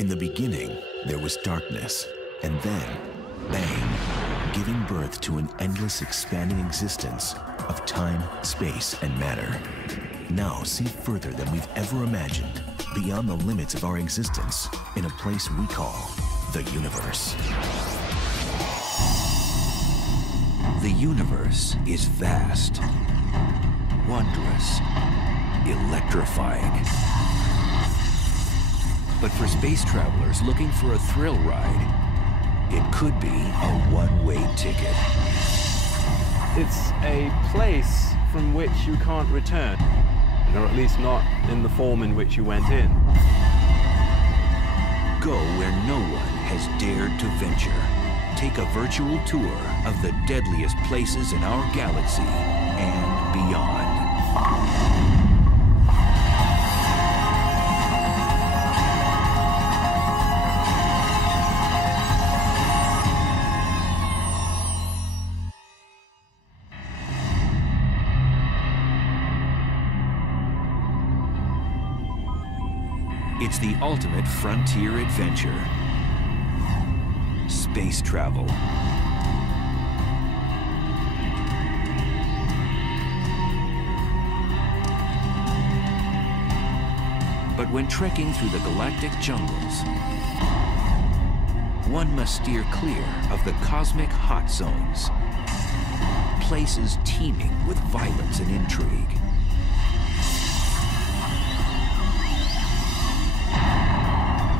In the beginning, there was darkness, and then, bang, giving birth to an endless expanding existence of time, space, and matter. Now see further than we've ever imagined, beyond the limits of our existence, in a place we call the universe. The universe is vast, wondrous, electrifying. But for space travelers looking for a thrill ride, it could be a one-way ticket. It's a place from which you can't return, or at least not in the form in which you went in. Go where no one has dared to venture. Take a virtual tour of the deadliest places in our galaxy and beyond. It's the ultimate frontier adventure. Space travel. But when trekking through the galactic jungles, one must steer clear of the cosmic hot zones, places teeming with violence and intrigue.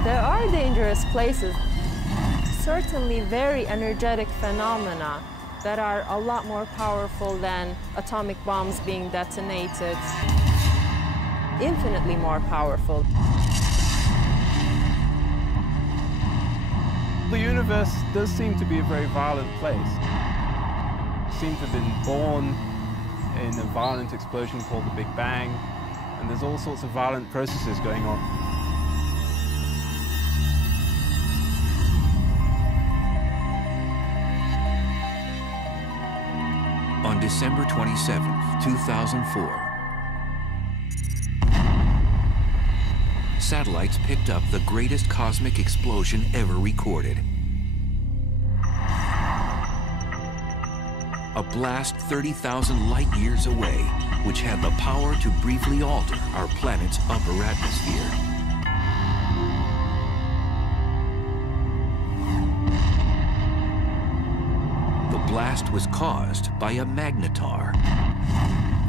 There are dangerous places, certainly very energetic phenomena that are a lot more powerful than atomic bombs being detonated, infinitely more powerful. The universe does seem to be a very violent place. It seems to have been born in a violent explosion called the Big Bang, and there's all sorts of violent processes going on. On December 27th, 2004, satellites picked up the greatest cosmic explosion ever recorded. A blast 30,000 light years away, which had the power to briefly alter our planet's upper atmosphere. The blast was caused by a magnetar,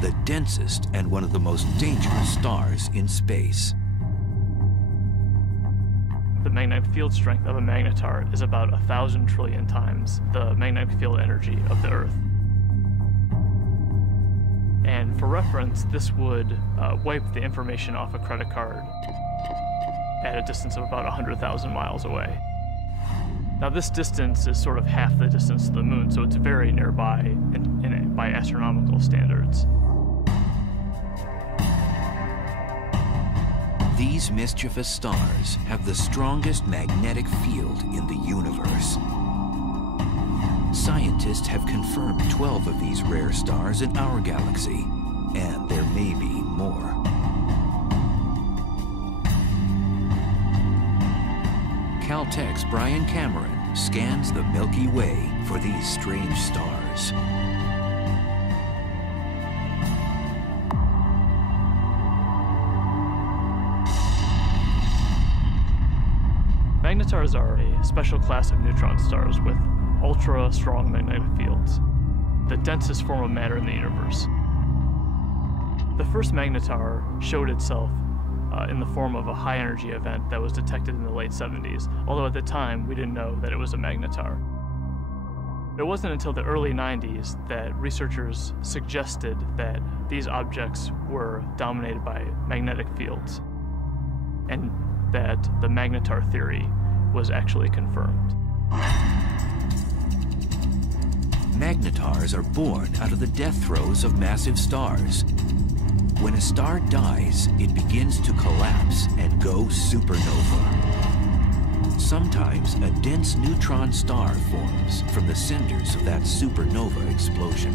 the densest and one of the most dangerous stars in space. The magnetic field strength of a magnetar is about 1,000 trillion times the magnetic field energy of the Earth. And for reference, this would wipe the information off a credit card at a distance of about 100,000 miles away. Now this distance is sort of half the distance to the moon, so it's very nearby by astronomical standards. These mischievous stars have the strongest magnetic field in the universe. Scientists have confirmed 12 of these rare stars in our galaxy, and there may be more. Caltech's Brian Cameron scans the Milky Way for these strange stars. Magnetars are a special class of neutron stars with ultra-strong magnetic fields, the densest form of matter in the universe. The first magnetar showed itself in the form of a high-energy event that was detected in the late 70s, although at the time we didn't know that it was a magnetar. It wasn't until the early 90s that researchers suggested that these objects were dominated by magnetic fields, and that the magnetar theory was actually confirmed. Magnetars are born out of the death throes of massive stars. When a star dies, it begins to collapse and go supernova. Sometimes a dense neutron star forms from the cinders of that supernova explosion.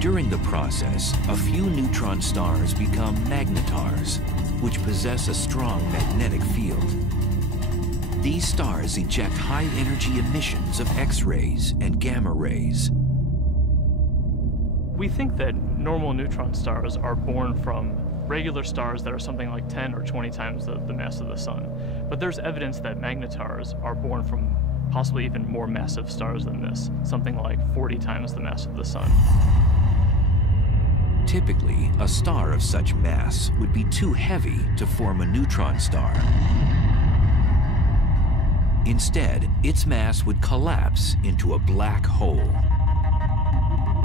During the process, a few neutron stars become magnetars, which possess a strong magnetic field. These stars eject high-energy emissions of X-rays and gamma rays. We think that normal neutron stars are born from regular stars that are something like 10 or 20 times the mass of the sun. But there's evidence that magnetars are born from possibly even more massive stars than this, something like 40 times the mass of the sun. Typically, a star of such mass would be too heavy to form a neutron star. Instead, its mass would collapse into a black hole.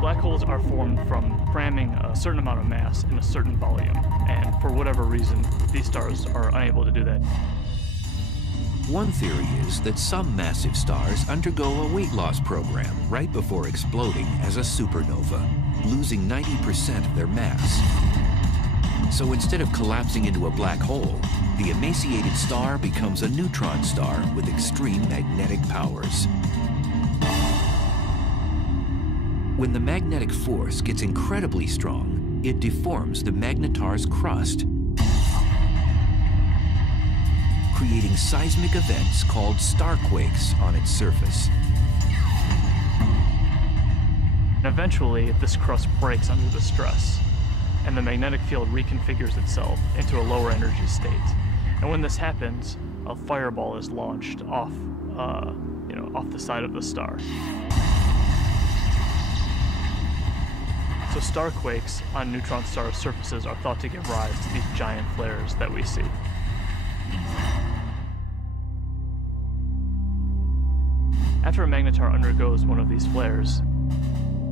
Black holes are formed from cramming a certain amount of mass in a certain volume, and for whatever reason, these stars are unable to do that. One theory is that some massive stars undergo a weight loss program right before exploding as a supernova, losing 90% of their mass. So instead of collapsing into a black hole, the emaciated star becomes a neutron star with extreme magnetic powers. When the magnetic force gets incredibly strong, it deforms the magnetar's crust, creating seismic events called starquakes on its surface. Eventually, this crust breaks under the stress, and the magnetic field reconfigures itself into a lower energy state. And when this happens, a fireball is launched off, off the side of the star. So starquakes on neutron star surfaces are thought to give rise to these giant flares that we see. After a magnetar undergoes one of these flares,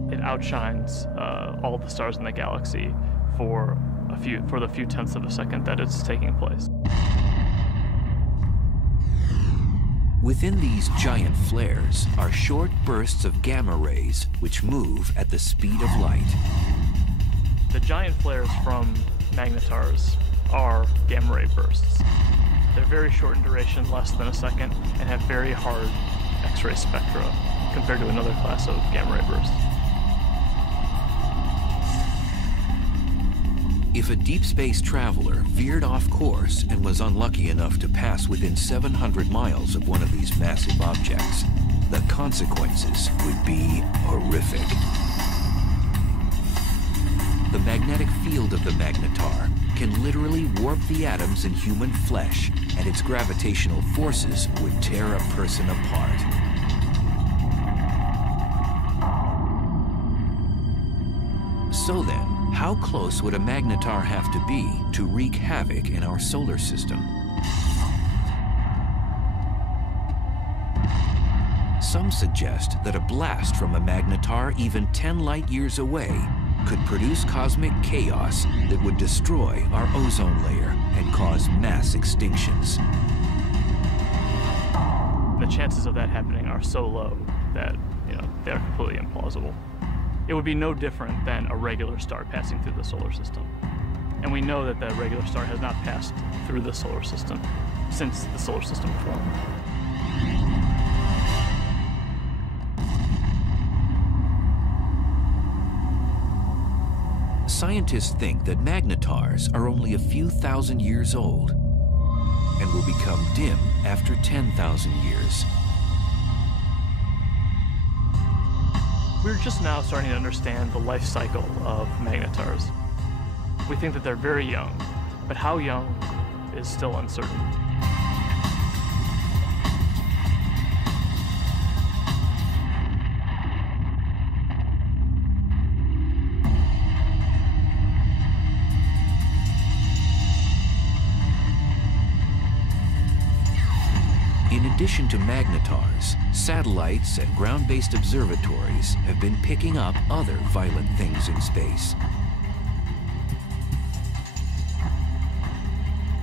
it outshines all the stars in the galaxy for the few tenths of a second that it's taking place. Within these giant flares are short bursts of gamma rays which move at the speed of light. The giant flares from magnetars are gamma ray bursts. They're very short in duration, less than a second, and have very hard X-ray spectra compared to another class of gamma ray bursts. If a deep space traveler veered off course and was unlucky enough to pass within 700 miles of one of these massive objects, the consequences would be horrific. The magnetic field of the magnetar can literally warp the atoms in human flesh, and its gravitational forces would tear a person apart. So then, how close would a magnetar have to be to wreak havoc in our solar system? Some suggest that a blast from a magnetar even 10 light years away could produce cosmic chaos that would destroy our ozone layer and cause mass extinctions. The chances of that happening are so low that, they're completely implausible. It would be no different than a regular star passing through the solar system. And we know that the regular star has not passed through the solar system since the solar system formed. Scientists think that magnetars are only a few thousand years old and will become dim after 10,000 years. We're just now starting to understand the life cycle of magnetars. We think that they're very young, but how young is still uncertain. In addition to magnetars, satellites and ground-based observatories have been picking up other violent things in space.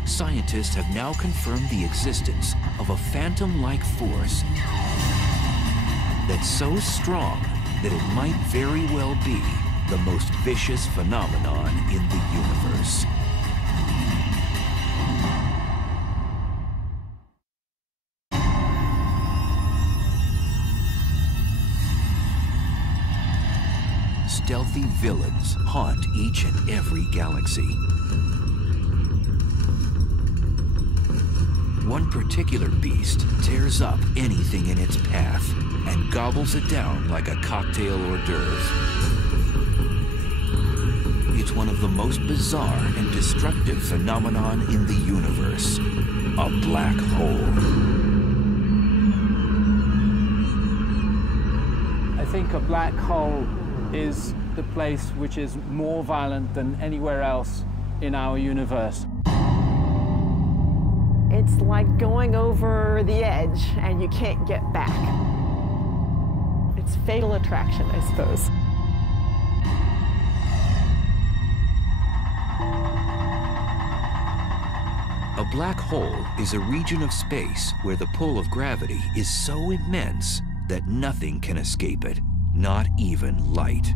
Scientists have now confirmed the existence of a phantom-like force that's so strong that it might very well be the most vicious phenomenon in the universe. Stealthy villains haunt each and every galaxy. One particular beast tears up anything in its path and gobbles it down like a cocktail hors d'oeuvre. It's one of the most bizarre and destructive phenomenon in the universe, a black hole. I think a black hole is the place which is more violent than anywhere else in our universe. It's like going over the edge and you can't get back. It's fatal attraction, I suppose. A black hole is a region of space where the pull of gravity is so immense that nothing can escape it, not even light.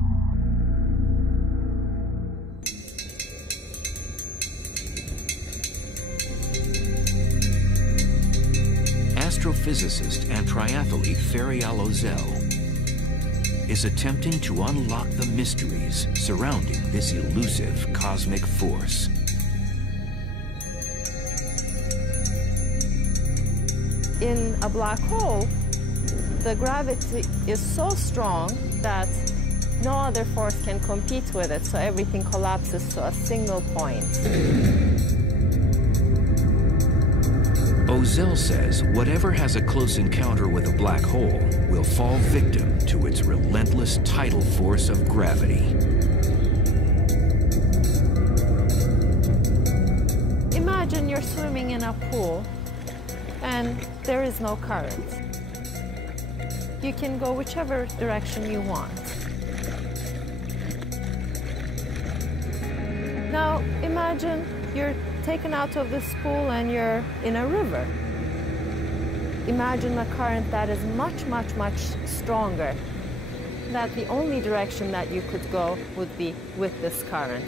Astrophysicist and triathlete Ferial Ozel is attempting to unlock the mysteries surrounding this elusive cosmic force. In a black hole, the gravity is so strong that no other force can compete with it, so everything collapses to a single point. Ozel says whatever has a close encounter with a black hole will fall victim to its relentless tidal force of gravity. Imagine you're swimming in a pool and there is no current. You can go whichever direction you want. Now imagine you're taken out of this pool and you're in a river. Imagine a current that is much, much, much stronger. That the only direction that you could go would be with this current.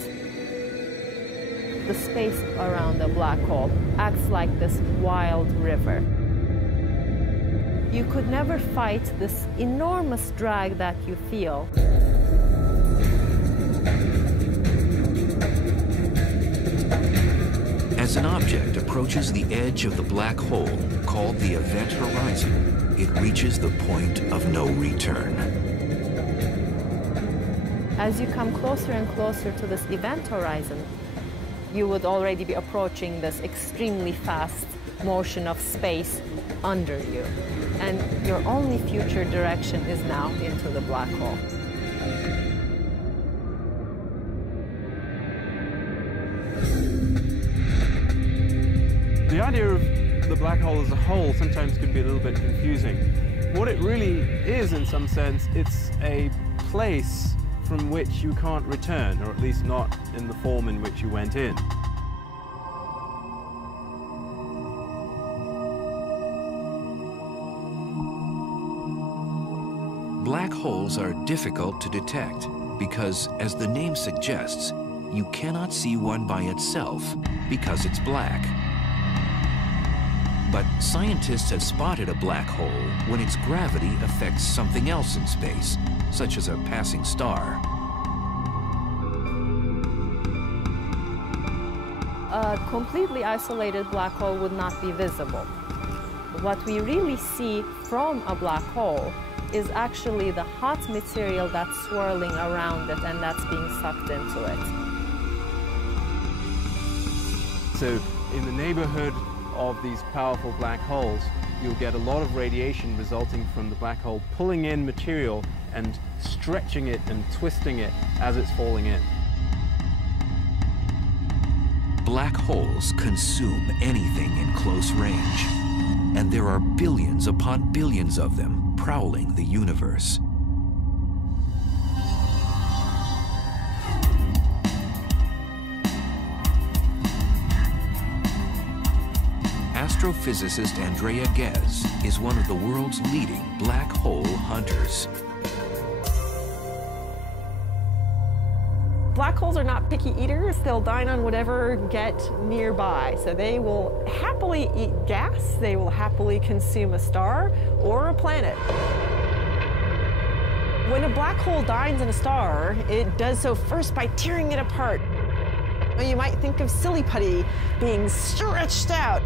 The space around the black hole acts like this wild river. You could never fight this enormous drag that you feel. As an object approaches the edge of the black hole, called the event horizon, it reaches the point of no return. As you come closer and closer to this event horizon, you would already be approaching this extremely fast motion of space under you. And your only future direction is now into the black hole. The idea of the black hole as a whole sometimes can be a little bit confusing. What it really is, in some sense, it's a place from which you can't return, or at least not in the form in which you went in. Black holes are difficult to detect because, as the name suggests, you cannot see one by itself because it's black. But scientists have spotted a black hole when its gravity affects something else in space, such as a passing star. A completely isolated black hole would not be visible. What we really see from a black hole is actually the hot material that's swirling around it and that's being sucked into it. So in the neighborhood of these powerful black holes, you'll get a lot of radiation resulting from the black hole pulling in material and stretching it and twisting it as it's falling in. Black holes consume anything in close range, and there are billions upon billions of them prowling the universe. Astrophysicist Andrea Ghez is one of the world's leading black hole hunters. Black holes are not picky eaters. They'll dine on whatever get nearby. So they will happily eat gas. They will happily consume a star or a planet. When a black hole dines on a star, it does so first by tearing it apart. You might think of silly putty being stretched out.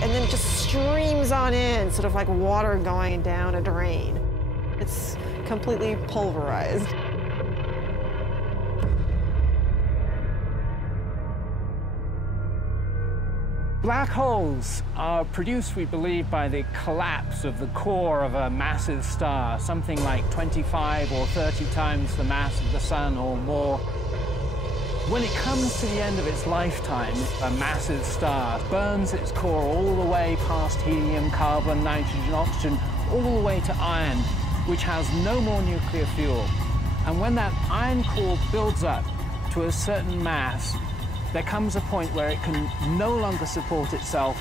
and then it just streams on in, sort of like water going down a drain. It's completely pulverized. Black holes are produced, we believe, by the collapse of the core of a massive star, something like 25 or 30 times the mass of the Sun or more. When it comes to the end of its lifetime, a massive star burns its core all the way past helium, carbon, nitrogen, oxygen, all the way to iron, which has no more nuclear fuel. And when that iron core builds up to a certain mass, there comes a point where it can no longer support itself,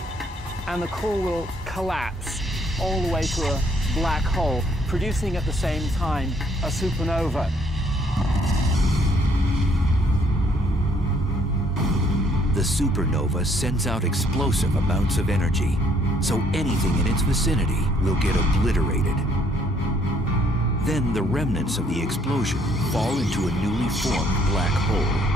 and the core will collapse all the way to a black hole, producing at the same time a supernova. The supernova sends out explosive amounts of energy, so anything in its vicinity will get obliterated. Then the remnants of the explosion fall into a newly formed black hole.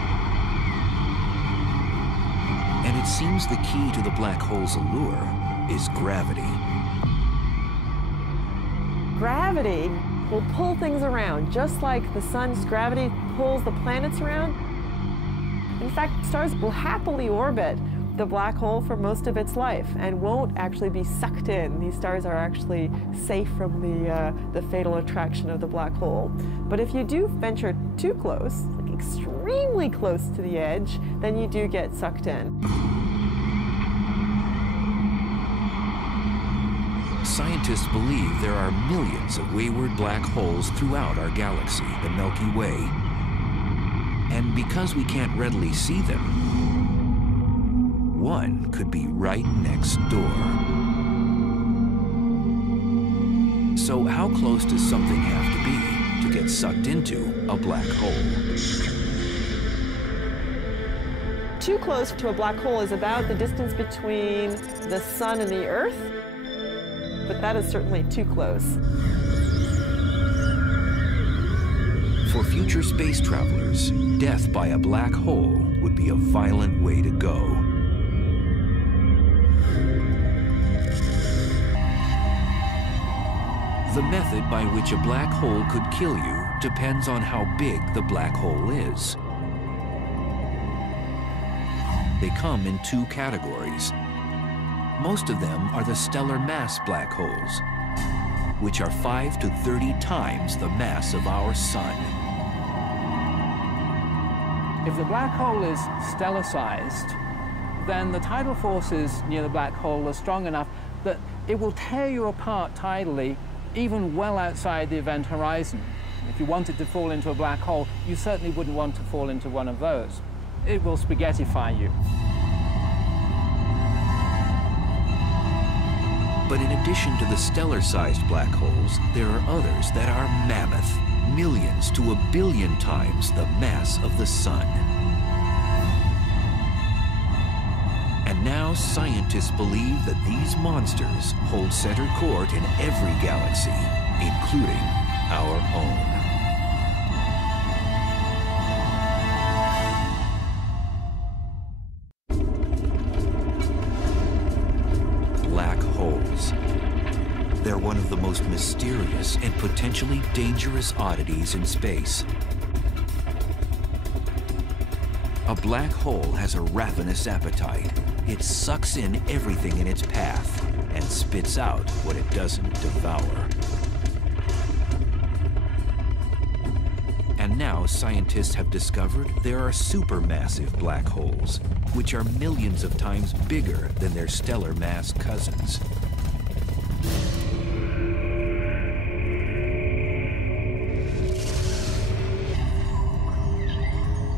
And it seems the key to the black hole's allure is gravity. Gravity will pull things around, just like the sun's gravity pulls the planets around. In fact, stars will happily orbit the black hole for most of its life and won't actually be sucked in. These stars are actually safe from the fatal attraction of the black hole. But if you do venture too close, like extremely close to the edge, then you do get sucked in. Scientists believe there are millions of wayward black holes throughout our galaxy, the Milky Way. And because we can't readily see them, one could be right next door. So how close does something have to be to get sucked into a black hole? Too close to a black hole is about the distance between the sun and the Earth, but that is certainly too close. For future space travelers, death by a black hole would be a violent way to go. The method by which a black hole could kill you depends on how big the black hole is. They come in two categories. Most of them are the stellar mass black holes, which are 5 to 30 times the mass of our sun. If the black hole is stellar-sized, then the tidal forces near the black hole are strong enough that it will tear you apart tidally, even well outside the event horizon. If you wanted to fall into a black hole, you certainly wouldn't want to fall into one of those. It will spaghettify you. But in addition to the stellar-sized black holes, there are others that are mammoth, millions to a billion times the mass of the sun. And now scientists believe that these monsters hold center court in every galaxy, including our own. Black holes. They're one of the most mysterious and potentially dangerous oddities in space. A black hole has a ravenous appetite. It sucks in everything in its path and spits out what it doesn't devour. And now scientists have discovered there are supermassive black holes, which are millions of times bigger than their stellar mass cousins.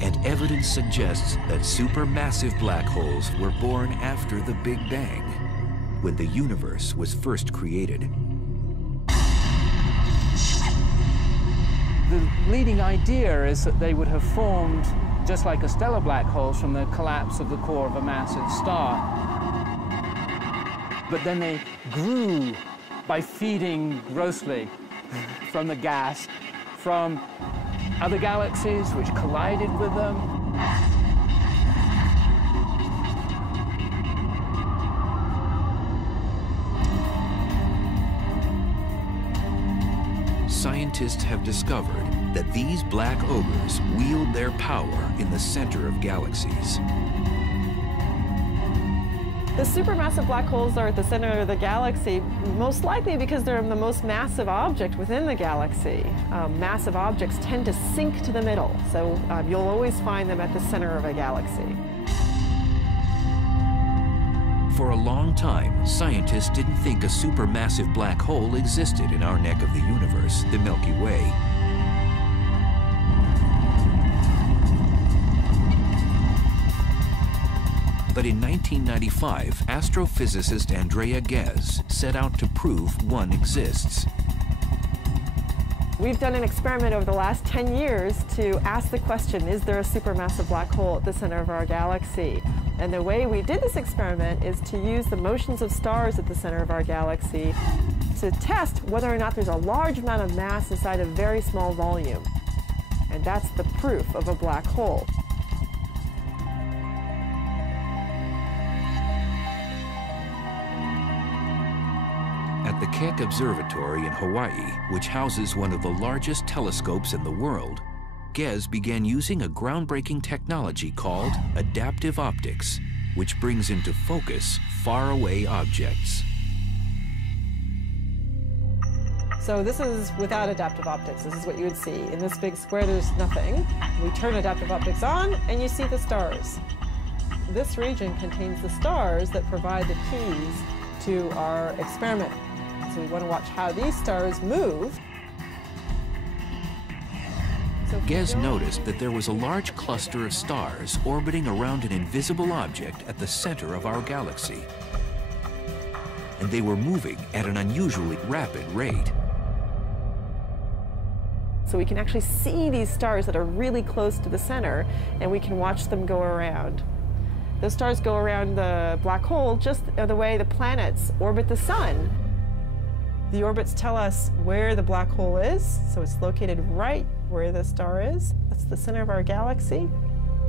And evidence suggests that supermassive black holes were born after the Big Bang, when the universe was first created. The leading idea is that they would have formed just like a stellar black hole from the collapse of the core of a massive star. But then they grew by feeding grossly from the gas, from other galaxies which collided with them. scientists have discovered that these black ogres wield their power in the center of galaxies. The supermassive black holes are at the center of the galaxy, most likely because they're the most massive object within the galaxy. Massive objects tend to sink to the middle, so you'll always find them at the center of a galaxy. For a long time, scientists didn't think a supermassive black hole existed in our neck of the universe, the Milky Way. But in 1995, astrophysicist Andrea Ghez set out to prove one exists. We've done an experiment over the last 10 years to ask the question, is there a supermassive black hole at the center of our galaxy? And the way we did this experiment is to use the motions of stars at the center of our galaxy to test whether or not there's a large amount of mass inside a very small volume. And that's the proof of a black hole. At the Keck Observatory in Hawaii, which houses one of the largest telescopes in the world, Ghez began using a groundbreaking technology called adaptive optics, which brings into focus faraway objects. So this is without adaptive optics. This is what you would see. In this big square, there's nothing. We turn adaptive optics on, and you see the stars. This region contains the stars that provide the keys to our experiment. So we want to watch how these stars move. Ghez noticed that there was a large cluster of stars orbiting around an invisible object at the center of our galaxy. And they were moving at an unusually rapid rate. So we can actually see these stars that are really close to the center, and we can watch them go around. Those stars go around the black hole just the way the planets orbit the sun. The orbits tell us where the black hole is, so it's located right where the star is. That's the center of our galaxy.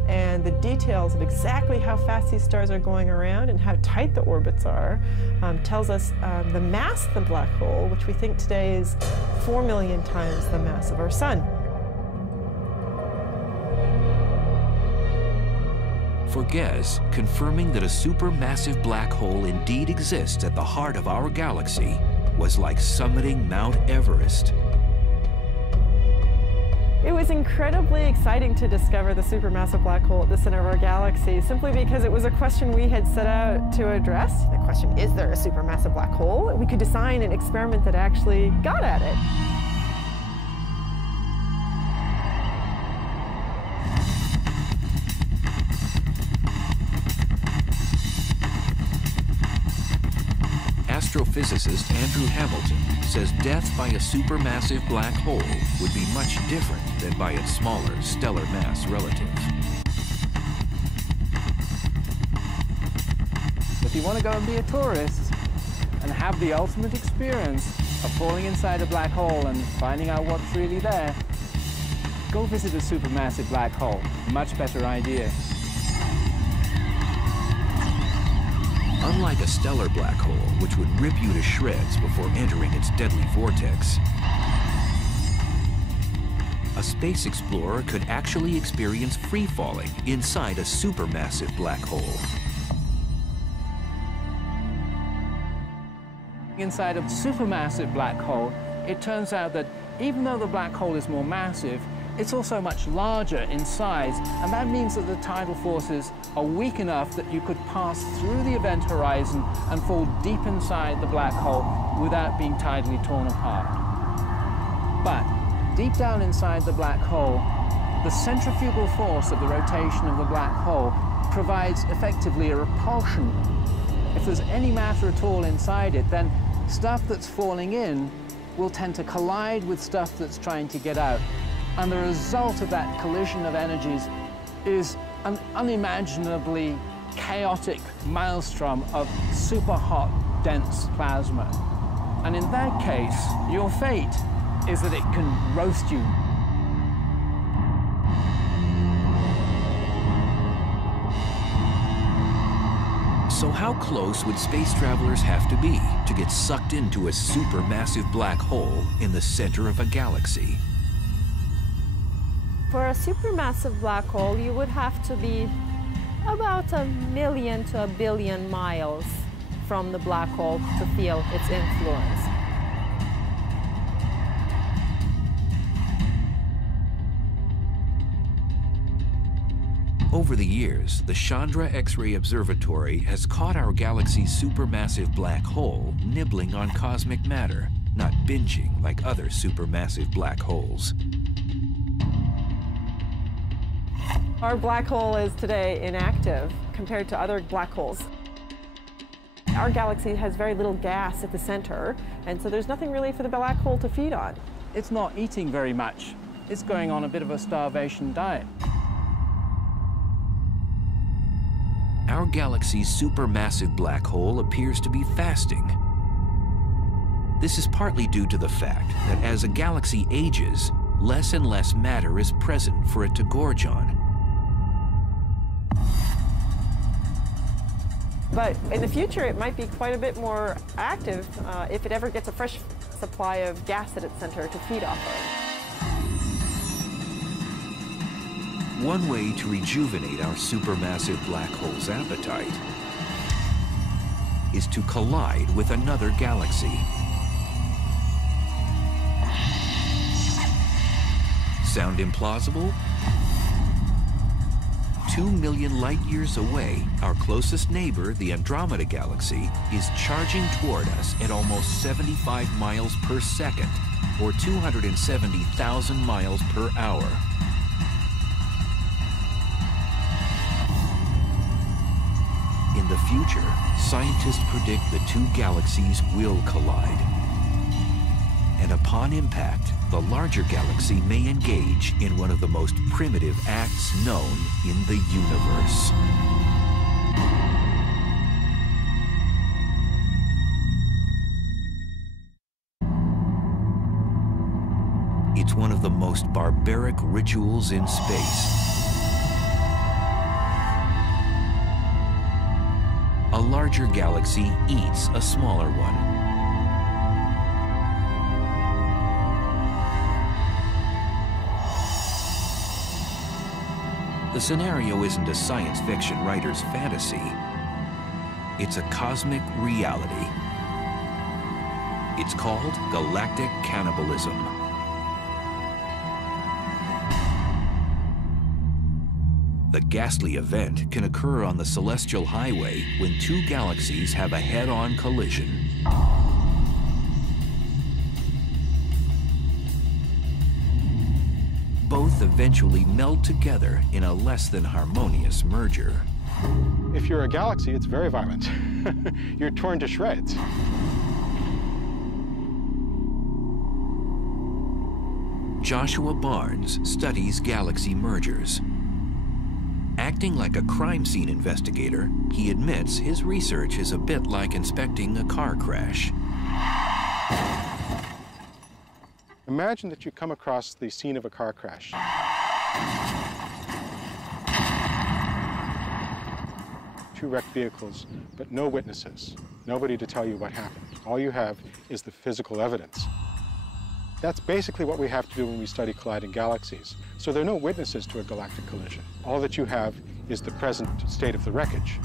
And the details of exactly how fast these stars are going around and how tight the orbits are tells us the mass of the black hole, which we think today is 4 million times the mass of our sun. For Ghez, confirming that a supermassive black hole indeed exists at the heart of our galaxy was like summiting Mount Everest. It was incredibly exciting to discover the supermassive black hole at the center of our galaxy, simply because it was a question we had set out to address. The question, is there a supermassive black hole? We could design an experiment that actually got at it. Astrophysicist Andrew Hamilton says death by a supermassive black hole would be much different than by its smaller stellar mass relative. If you want to go and be a tourist and have the ultimate experience of falling inside a black hole and finding out what's really there, go visit a supermassive black hole. Much better idea. Unlike a stellar black hole, which would rip you to shreds before entering its deadly vortex, a space explorer could actually experience free-falling inside a supermassive black hole. Inside a supermassive black hole, it turns out that even though the black hole is more massive, it's also much larger in size, and that means that the tidal forces are weak enough that you could pass through the event horizon and fall deep inside the black hole without being tidally torn apart. But deep down inside the black hole, the centrifugal force of the rotation of the black hole provides effectively a repulsion. If there's any matter at all inside it, then stuff that's falling in will tend to collide with stuff that's trying to get out. And the result of that collision of energies is an unimaginably chaotic maelstrom of super hot, dense plasma. And in that case, your fate is that it can roast you. So how close would space travelers have to be to get sucked into a supermassive black hole in the center of a galaxy? For a supermassive black hole, you would have to be about 1 million to 1 billion miles from the black hole to feel its influence. Over the years, the Chandra X-ray Observatory has caught our galaxy's supermassive black hole nibbling on cosmic matter, not binging like other supermassive black holes. Our black hole is today inactive compared to other black holes. Our galaxy has very little gas at the center, and so there's nothing really for the black hole to feed on. It's not eating very much. It's going on a bit of a starvation diet. Our galaxy's supermassive black hole appears to be fasting. This is partly due to the fact that as a galaxy ages, less and less matter is present for it to gorge on. But in the future, it might be quite a bit more active if it ever gets a fresh supply of gas at its center to feed off of. One way to rejuvenate our supermassive black hole's appetite is to collide with another galaxy. Sound implausible? 2 million light-years away, our closest neighbor, the Andromeda Galaxy, is charging toward us at almost 75 miles per second, or 270,000 miles per hour. In the future, scientists predict the two galaxies will collide. And upon impact, the larger galaxy may engage in one of the most primitive acts known in the universe. It's one of the most barbaric rituals in space. A larger galaxy eats a smaller one. The scenario isn't a science fiction writer's fantasy. It's a cosmic reality. It's called galactic cannibalism. The ghastly event can occur on the celestial highway when two galaxies have a head-on collision. Both eventually meld together in a less than harmonious merger. If you're a galaxy, it's very violent. You're torn to shreds. Joshua Barnes studies galaxy mergers. Acting like a crime scene investigator, he admits his research is a bit like inspecting a car crash. Imagine that you come across the scene of a car crash. Two wrecked vehicles, but no witnesses. Nobody to tell you what happened. All you have is the physical evidence. That's basically what we have to do when we study colliding galaxies. So there are no witnesses to a galactic collision. All that you have is the present state of the wreckage.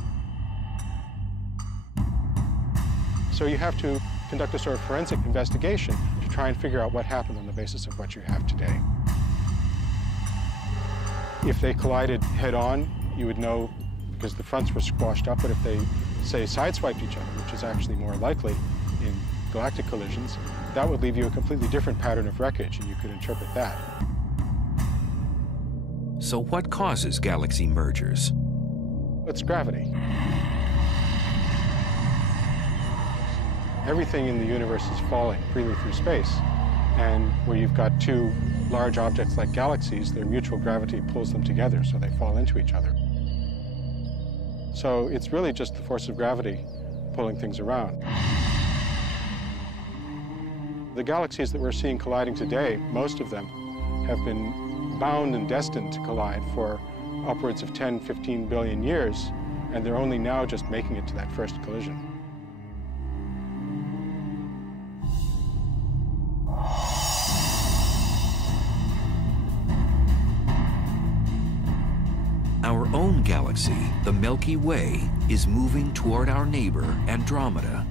So you have to conduct a sort of forensic investigation to try and figure out what happened on the basis of what you have today. If they collided head-on, you would know because the fronts were squashed up, but if they, say, sideswiped each other, which is actually more likely in galactic collisions, that would leave you a completely different pattern of wreckage, and you could interpret that. So what causes galaxy mergers? It's gravity. Everything in the universe is falling freely through space, and where you've got two large objects like galaxies, their mutual gravity pulls them together, so they fall into each other. So it's really just the force of gravity pulling things around. The galaxies that we're seeing colliding today, most of them have been bound and destined to collide for upwards of 10, 15 billion years and they're only now just making it to that first collision. Our own galaxy, the Milky Way, is moving toward our neighbor, Andromeda.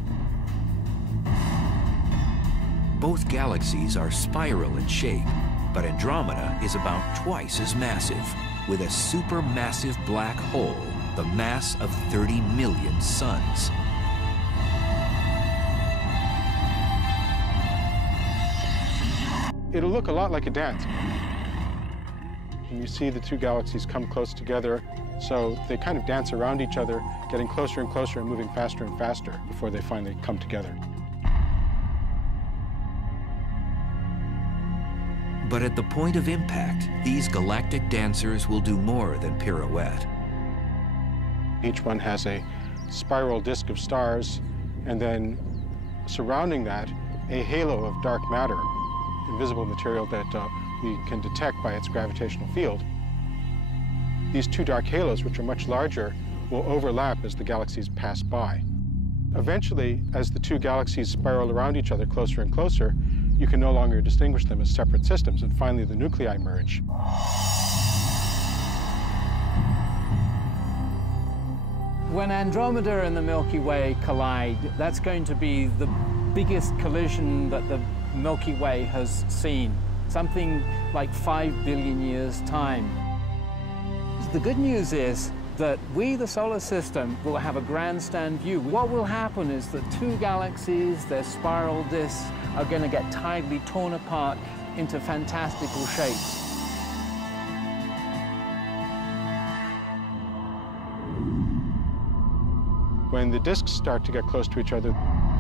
Both galaxies are spiral in shape, but Andromeda is about twice as massive, with a supermassive black hole the mass of 30 million suns. It'll look a lot like a dance. And you see the two galaxies come close together, so they kind of dance around each other, getting closer and closer and moving faster and faster before they finally come together. But at the point of impact, these galactic dancers will do more than pirouette. Each one has a spiral disk of stars, and then surrounding that, a halo of dark matter, invisible material that we can detect by its gravitational field. These two dark halos, which are much larger, will overlap as the galaxies pass by. Eventually, as the two galaxies spiral around each other closer and closer, you can no longer distinguish them as separate systems, and finally the nuclei merge. When Andromeda and the Milky Way collide, that's going to be the biggest collision that the Milky Way has seen, something like 5 billion years' time. The good news is that we, the solar system, will have a grandstand view. What will happen is that two galaxies, their spiral disks, are going to get tidally torn apart into fantastical shapes. When the disks start to get close to each other,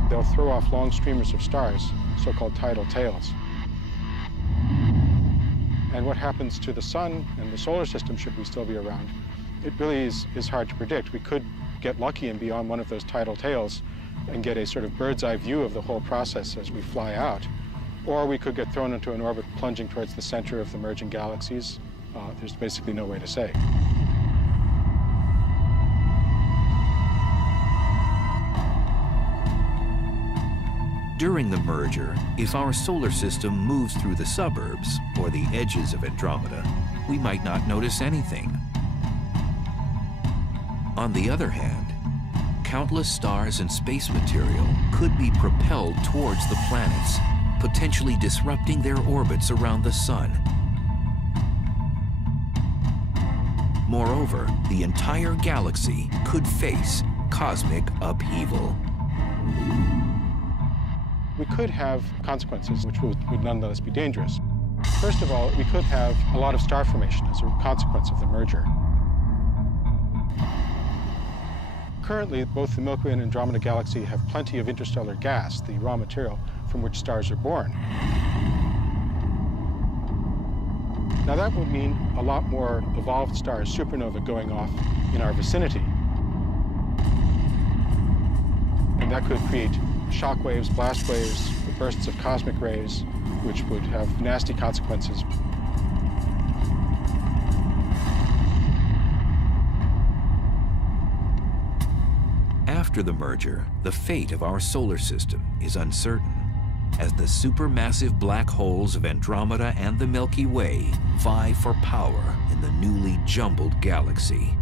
they'll throw off long streamers of stars, so-called tidal tails. And what happens to the sun and the solar system, should we still be around, it really is hard to predict. We could get lucky and be on one of those tidal tails and get a sort of bird's eye view of the whole process as we fly out. Or we could get thrown into an orbit plunging towards the center of the merging galaxies. There's basically no way to say. During the merger, if our solar system moves through the suburbs or the edges of Andromeda, we might not notice anything. On the other hand, countless stars and space material could be propelled towards the planets, potentially disrupting their orbits around the sun. Moreover, the entire galaxy could face cosmic upheaval. We could have consequences which would nonetheless be dangerous. First of all, we could have a lot of star formation as a consequence of the merger. Currently, both the Milky Way and Andromeda galaxy have plenty of interstellar gas, the raw material from which stars are born. Now that would mean a lot more evolved stars, supernova, going off in our vicinity. And that could create shock waves, blast waves, bursts of cosmic rays, which would have nasty consequences. After the merger, the fate of our solar system is uncertain, as the supermassive black holes of Andromeda and the Milky Way vie for power in the newly jumbled galaxy.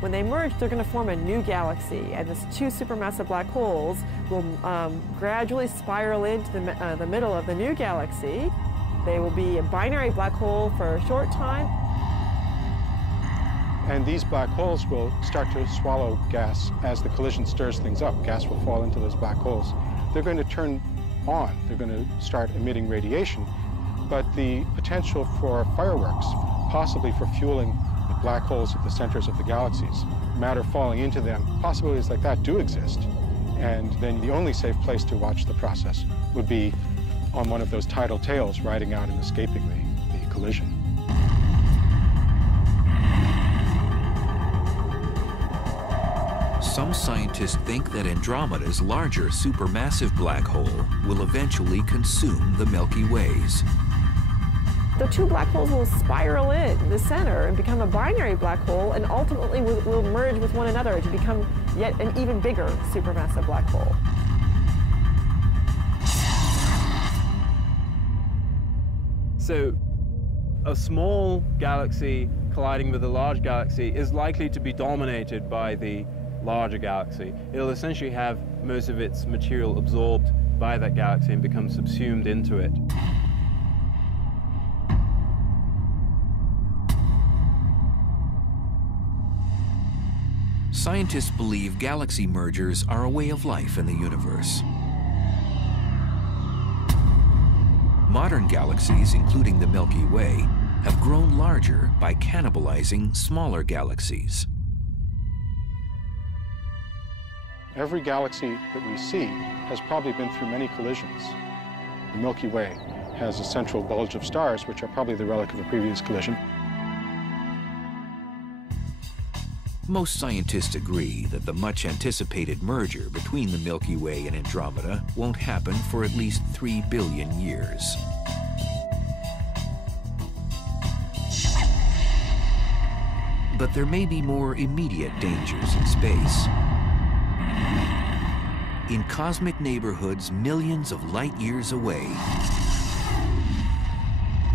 When they merge, they're going to form a new galaxy, and these two supermassive black holes will gradually spiral into the middle of the new galaxy. They will be a binary black hole for a short time. And these black holes will start to swallow gas as the collision stirs things up. Gas will fall into those black holes. They're going to turn on. They're going to start emitting radiation. But the potential for fireworks, possibly for fueling the black holes at the centers of the galaxies, matter falling into them, possibilities like that do exist. And then the only safe place to watch the process would be on one of those tidal tails riding out and escaping the collision. Some scientists think that Andromeda's larger supermassive black hole will eventually consume the Milky Ways. the two black holes will spiral in the center and become a binary black hole, and ultimately will merge with one another to become yet an even bigger supermassive black hole. So a small galaxy colliding with a large galaxy is likely to be dominated by the larger galaxy. It'll essentially have most of its material absorbed by that galaxy and become subsumed into it. Scientists believe galaxy mergers are a way of life in the universe. Modern galaxies, including the Milky Way, have grown larger by cannibalizing smaller galaxies. Every galaxy that we see has probably been through many collisions. The Milky Way has a central bulge of stars, which are probably the relic of a previous collision. Most scientists agree that the much-anticipated merger between the Milky Way and Andromeda won't happen for at least 3 billion years. But there may be more immediate dangers in space. In cosmic neighborhoods millions of light years away,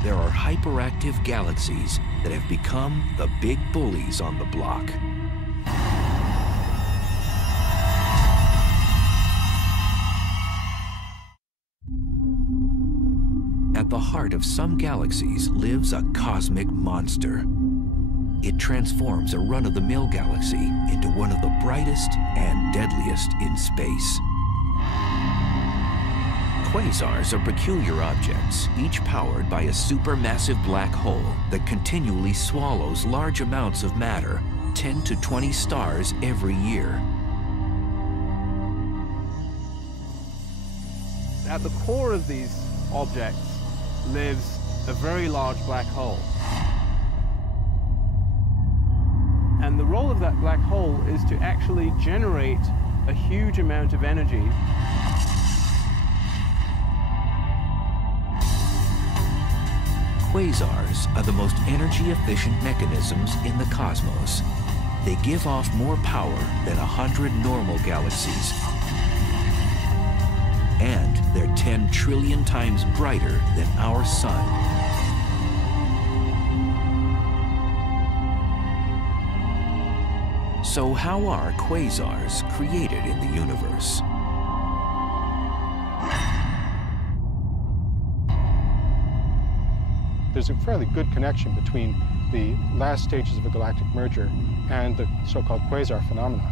there are hyperactive galaxies that have become the big bullies on the block. At the heart of some galaxies lives a cosmic monster. It transforms a run-of-the-mill galaxy into one of the brightest and deadliest in space. Quasars are peculiar objects, each powered by a supermassive black hole that continually swallows large amounts of matter, 10 to 20 stars every year. At the core of these objects lives a very large black hole. And the role of that black hole is to actually generate a huge amount of energy. Quasars are the most energy-efficient mechanisms in the cosmos. They give off more power than 100 normal galaxies. And they're 10 trillion times brighter than our sun. So how are quasars created in the universe? There's a fairly good connection between the last stages of a galactic merger and the so-called quasar phenomena.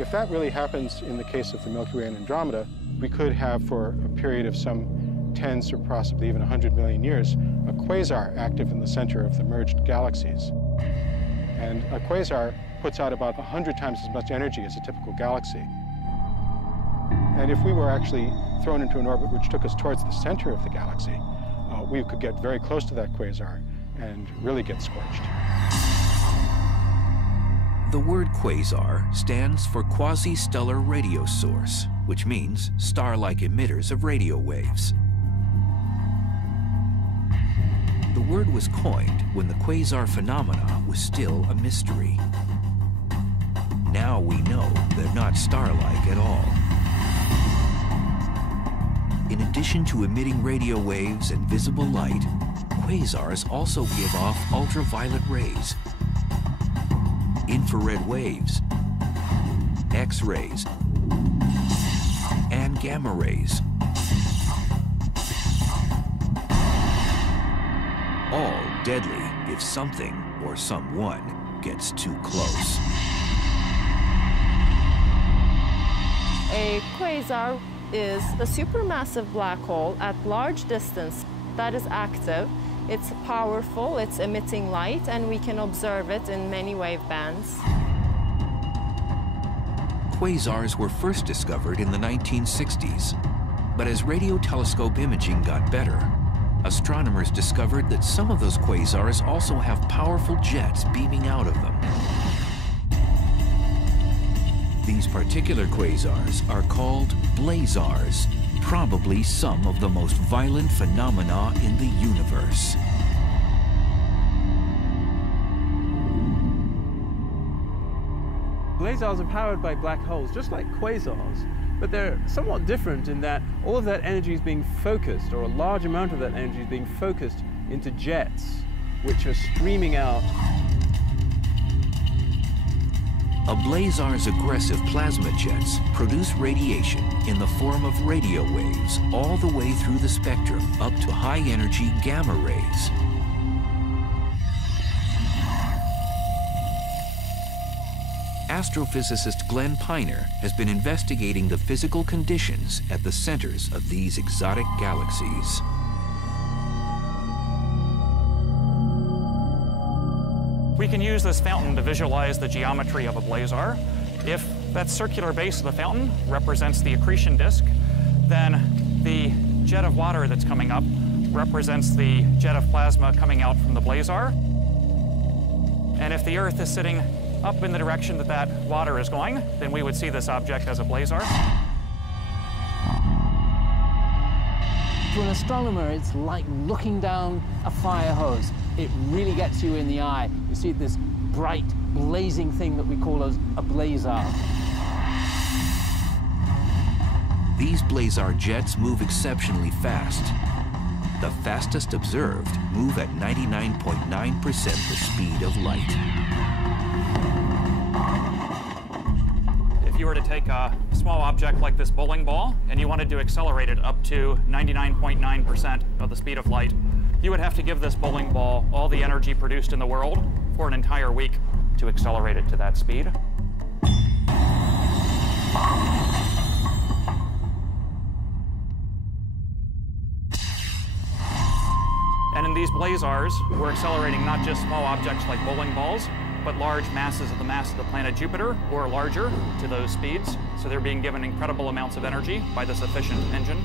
If that really happens in the case of the Milky Way and Andromeda, we could have, for a period of some tens or possibly even 100 million years, a quasar active in the center of the merged galaxies. And a quasar puts out about 100 times as much energy as a typical galaxy. And if we were actually thrown into an orbit which took us towards the center of the galaxy, we could get very close to that quasar and really get scorched. The word quasar stands for quasi-stellar radio source, which means star-like emitters of radio waves. The word was coined when the quasar phenomena was still a mystery. Now we know they're not star-like at all. In addition to emitting radio waves and visible light, quasars also give off ultraviolet rays, infrared waves, X-rays, and gamma rays. All deadly if something or someone gets too close. A quasar is a supermassive black hole at large distance that is active. It's powerful, it's emitting light, and we can observe it in many wave bands. Quasars were first discovered in the 1960s, but as radio telescope imaging got better, astronomers discovered that some of those quasars also have powerful jets beaming out of them. These particular quasars are called blazars, probably some of the most violent phenomena in the universe. Blazars are powered by black holes, just like quasars, but they're somewhat different in that all of that energy is being focused, or a large amount of that energy is being focused into jets, which are streaming out. A blazar's aggressive plasma jets produce radiation in the form of radio waves all the way through the spectrum up to high-energy gamma rays. Astrophysicist Glenn Piner has been investigating the physical conditions at the centers of these exotic galaxies. We can use this fountain to visualize the geometry of a blazar. If that circular base of the fountain represents the accretion disk, then the jet of water that's coming up represents the jet of plasma coming out from the blazar. And if the Earth is sitting up in the direction that that water is going, then we would see this object as a blazar. To an astronomer, it's like looking down a fire hose. It really gets you in the eye. You see this bright, blazing thing that we call a blazar. These blazar jets move exceptionally fast. The fastest observed move at 99.9% the speed of light. If you were to take a small object like this bowling ball and you wanted to accelerate it up to 99.9% of the speed of light, you would have to give this bowling ball all the energy produced in the world for an entire week to accelerate it to that speed. And in these blazars, we're accelerating not just small objects like bowling balls, but large masses of the mass of the planet Jupiter, or larger, to those speeds. So they're being given incredible amounts of energy by this efficient engine.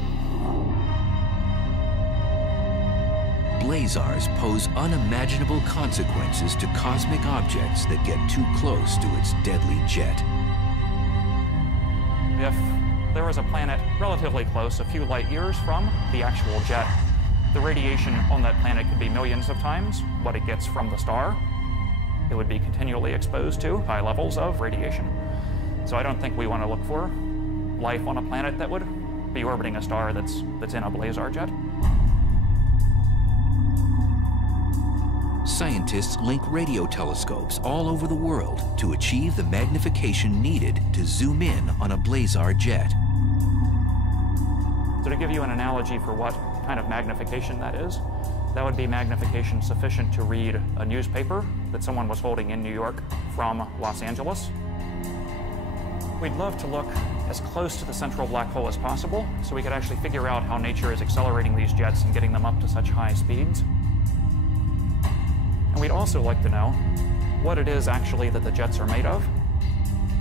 Blazars pose unimaginable consequences to cosmic objects that get too close to its deadly jet. If there was a planet relatively close, a few light years from the actual jet, the radiation on that planet could be millions of times what it gets from the star. It would be continually exposed to high levels of radiation. So I don't think we want to look for life on a planet that would be orbiting a star that's in a blazar jet. Scientists link radio telescopes all over the world to achieve the magnification needed to zoom in on a blazar jet. So to give you an analogy for what kind of magnification that is, that would be magnification sufficient to read a newspaper that someone was holding in New York from Los Angeles. We'd love to look as close to the central black hole as possible so we could actually figure out how nature is accelerating these jets and getting them up to such high speeds. And we'd also like to know what it is actually that the jets are made of,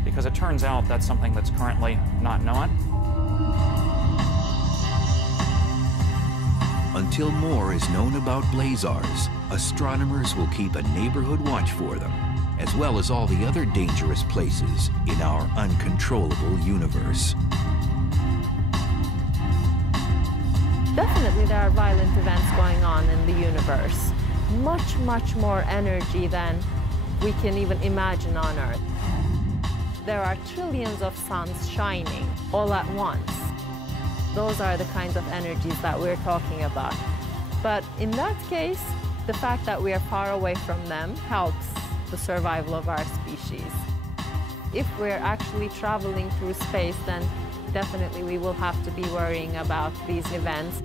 because it turns out that's something that's currently not known. Until more is known about blazars, astronomers will keep a neighborhood watch for them, as well as all the other dangerous places in our uncontrollable universe. Definitely there are violent events going on in the universe. Much, much more energy than we can even imagine on Earth. There are trillions of suns shining all at once. Those are the kinds of energies that we're talking about. But in that case, the fact that we are far away from them helps the survival of our species. If we're actually traveling through space, then definitely we will have to be worrying about these events.